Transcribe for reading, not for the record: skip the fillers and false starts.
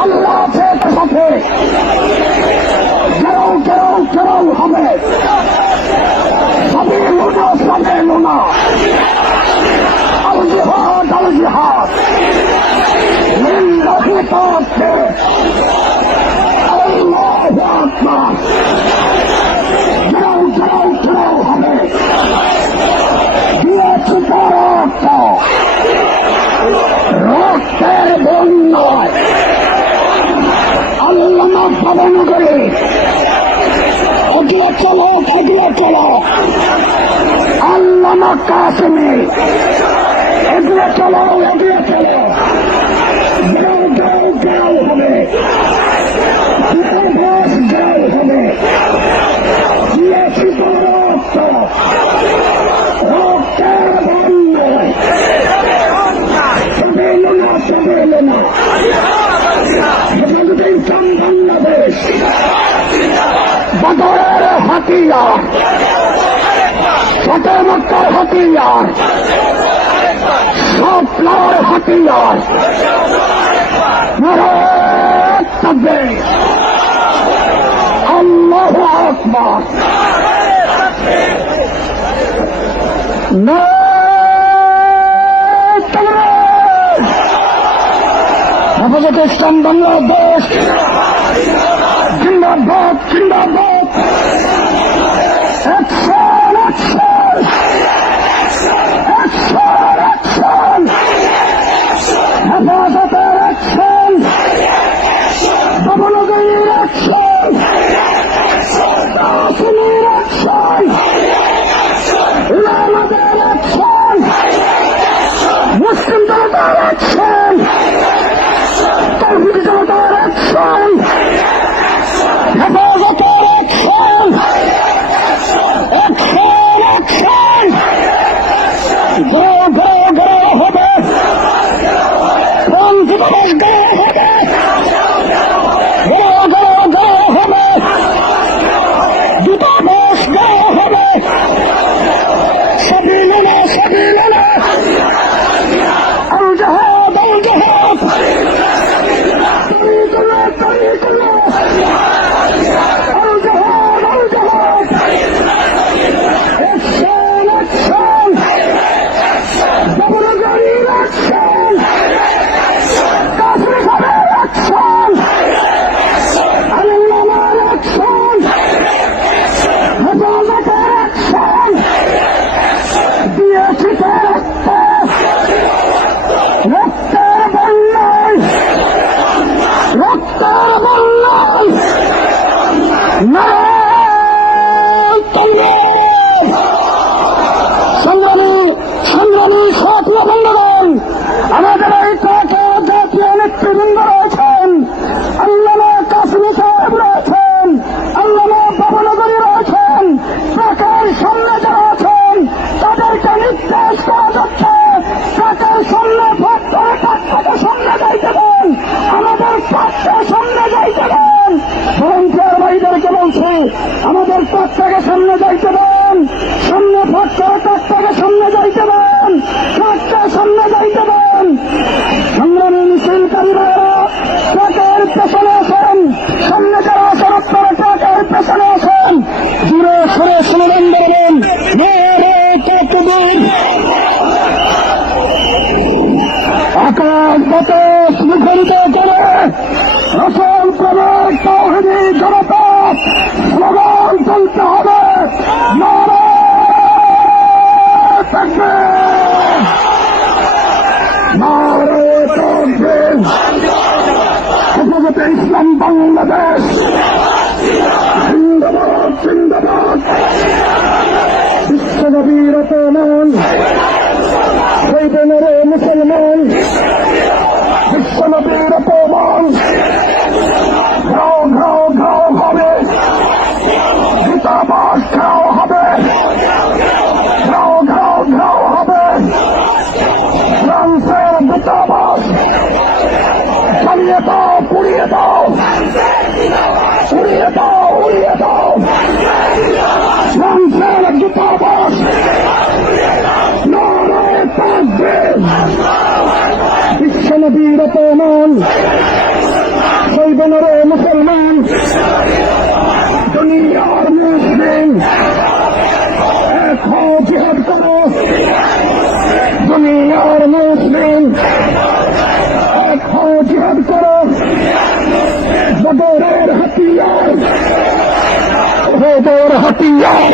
আল্লাহ আছে সাথে কেউ কেউ কেউ হবে সবই লুনা সবে লুনা আল জিহাদ লিল্লাহি তাআলা আল্লাহু আকবার কেউ কেউ কেউ হবে দিয়েছি রক্তের বন্যায় আল্লামা ভবনগরে এগিয়ে চলো আল্লামা কাসেমে এগিয়ে চলো গাও হবে গাও হবে দিয়েছি রক্তের বন্যায় বাংলাদেশ বদরের হাতিয়ার ছোট মক্কার হাতিয়ার স্বপ্নের হাতিয়ার আল্লাহু আকবার হেফাজতে ইসলাম বাংলাদেশ জিন্দাবাদ জিন্দাবাদ অ্যাকশন অ্যাকশন অ্যাকশন অ্যাকশন হেফাজতের অ্যাকশন ভবনগরীর অ্যাকশন কাশ্মীর অ্যাকশন ইমামাদের অ্যাকশন মুসলিম জনতার অ্যাকশন তৌহিদি জনতার অ্যাকশন হেফাজতের অ্যাকশন অ্যাকশন অ্যাকশন গড় হবে পঞ্চ দিবস গড় হবে দূতাবাস গড় হবে সাবিলুনা আল জিহাদ সংগ্রামী ছাত্র বন্ধুগণ, আমাদের এই জাতীয় নেতৃবৃন্দ রয়েছেন, আল্লামা কাসেমী সাহেব রয়েছেন, আল্লামা ভবনগরী রয়েছেন, ট্রাকের সামনে যারা আছেন তাদেরকে নির্দেশ করা যাচ্ছে ট্রাকের সামনে ভোট করে ট্রাকটাকে সামনে যাইতে দেন, আমাদের ট্রাককে সামনে যাইতে দেন। ভলান্টিয়ার ভাইদেরকে বলছি আমাদের ট্রাকটাকে সামনে যাইতে দেন, সামনে ভোট করে ট্রাকটাকে সামনে যাইতে দেন, ট্রাকটা সামনে যাইতে দেন। সংগ্রামী মিছিলকারীরা ট্রাকের পেছনে আসেন, সামনে যারা আসেন আপনারা ট্রাকের পেছনে আসেন, দূরে সরে স্লোগান দেবেন আকাশ বাতাস মুখরিত করে রসল প্রবেশ তৌহিদি জনতা স্লোগান তুলতে হবে। নারে তাকবীর, নারে তাকবীর। হেফাজতে ইসলাম বাংলাদেশ জিন্দাবাদ জিন্দাবাদ। বিশ্বনবী রতমান শহীদে নরে মুসলমান, বিশ্বনবী রতমান ঘাও ঘাও ঘাও হবে, দূতাবাস ঘাও হবে, ঘাও ঘাও ঘাও হবে, ফ্রান্সের দূতাবাস জ্বালিয়ে দাও, পুড়িয়ে দাও, উড়িয়ে দাও, উড়িয়ে দাও, ফ্রান্সের দূতাবাস। নারে তাকবীর। বিশ্বনবী রতমান দুনিয়ার মুসলিম এক হও, জিহাদ করো। দুনিয়ার মুসলিম এক হও, জিহাদ করো। বদরের হাতিয়ার, উহুদের হাতিয়ার